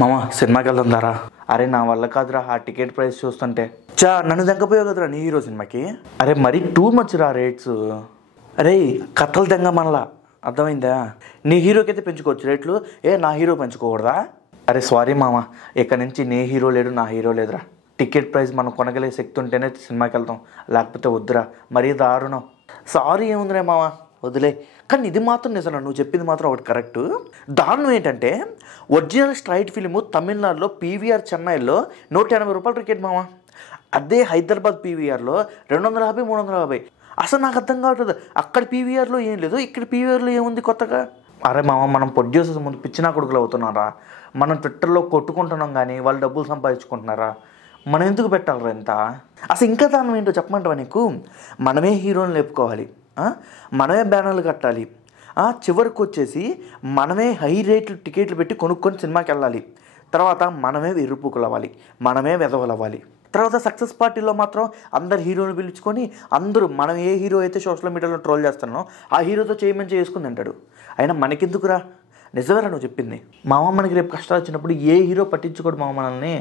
మామ సినిమాకి వెళ్దాం దారా. అరే నా వల్ల కాదురా ఆ టికెట్ ప్రైస్ చూస్తుంటే. నన్ను దగ్గపోయావు కదరా నీ హీరో సినిమాకి. అరే మరీ టూ మచ్ రా రేట్స్. అరే కథలు తెంగ మనలా అర్థమైందా. నీ హీరోకి అయితే పెంచుకోవచ్చు రేట్లు, నా హీరో పెంచుకోకూడదా? అరే సారీ మామ, ఇక్కడ నుంచి నీ హీరో లేడు నా హీరో లేదురా. టికెట్ ప్రైస్ మనం కొనగలే శక్తి ఉంటేనే సినిమాకి వెళ్తాం, లేకపోతే వద్దురా. మరీ దారుణం. సారీ ఏముందిరే మామ, వదిలే. కానీ ఇది మాత్రం నిజంగా నువ్వు చెప్పింది మాత్రం ఒకటి కరెక్ట్. దారుణం ఏంటంటే ఒరిజినల్ స్ట్రైట్ ఫిలిము తమిళనాడులో పీవీఆర్ చెన్నైలో 180 రూపాయలు టికెట్ మామ. అదే హైదరాబాద్ పీవీఆర్లో 250, 350. అసలు నాకు అర్థం కావట్లేదు, అక్కడ పీవీఆర్లో ఏం లేదు, ఇక్కడ పీవీఆర్లో ఏముంది కొత్తగా. అరే మామ, మనం ప్రొడ్యూసర్స్ ముందు పిచ్చినా కొడుకులు అవుతున్నారా? మనం ట్విట్టర్లో కొట్టుకుంటున్నాం కానీ వాళ్ళు డబ్బులు సంపాదించుకుంటున్నారా? మనం ఎందుకు పెట్టాలరా ఇంత? అసలు ఇంకా దానం ఏంటో చెప్పమంటావా నీకు? మనమే హీరోని లేపుకోవాలి, మనమే బ్యానర్లు కట్టాలి, చివరికి వచ్చేసి మనమే హై రేట్లు టికెట్లు పెట్టి కొనుక్కొని సినిమాకి వెళ్ళాలి. తర్వాత మనమే విరుపుకులు అవ్వాలి, మనమే వెదవలవ్వాలి. తర్వాత సక్సెస్ పార్టీలో మాత్రం అందరు హీరోని పిలుచుకొని అందరూ మనం ఏ హీరో అయితే సోషల్ మీడియాలో ట్రోల్ చేస్తున్నామో ఆ హీరోతో చేయమని చేసుకుని అంటాడు. అయినా మనకెందుకురా? నిజమేరా నువ్వు చెప్పింది. మామ మనకి రేపు కష్టాలు వచ్చినప్పుడు ఏ హీరో పట్టించుకోడు మామ మనల్ని.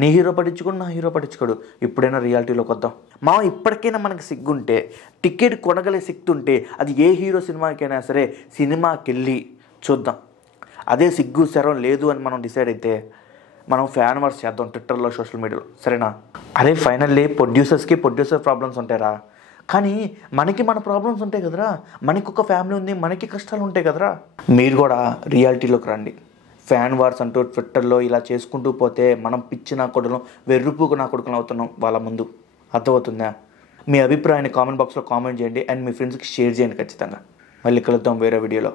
నీ హీరో పట్టించుకోడు, నా హీరో పట్టించుకోడు. ఇప్పుడైనా రియాలిటీలోకి వద్దాం మామ. ఇప్పటికైనా మనకి సిగ్గుంటే, టికెట్ కొనగలే శక్తి ఉంటే అది ఏ హీరో సినిమాకైనా సరే సినిమాకి వెళ్ళి చూద్దాం. అదే సిగ్గు శరం లేదు అని మనం డిసైడ్ అయితే మనం ఫ్యాన్ వార్స్ చేద్దాం ట్విట్టర్లో, సోషల్ మీడియాలో, సరేనా? అరే ఫైనల్లీ ప్రొడ్యూసర్ ప్రాబ్లమ్స్ ఉంటాయిరా, కానీ మనకి మన ప్రాబ్లమ్స్ ఉంటాయి కదరా. మనకి ఒక ఫ్యామిలీ ఉంది, మనకి కష్టాలు ఉంటాయి కదరా. మీరు కూడా రియాలిటీలోకి రండి. ఫ్యాన్ వార్స్ అంటూ ట్విట్టర్లో ఇలా చేసుకుంటూ పోతే మనం పిచ్చి నా కొడుకులం, వెర్రుపుకు నా కొడుకులం అవుతున్నాం వాళ్ళ ముందు. అర్థమవుతుందా? మీ అభిప్రాయాన్ని కామెంట్ బాక్స్లో కామెంట్ చేయండి అండ్ మీ ఫ్రెండ్స్కి షేర్ చేయండి ఖచ్చితంగా. మళ్ళీ కలుద్దాం వేరే వీడియోలో.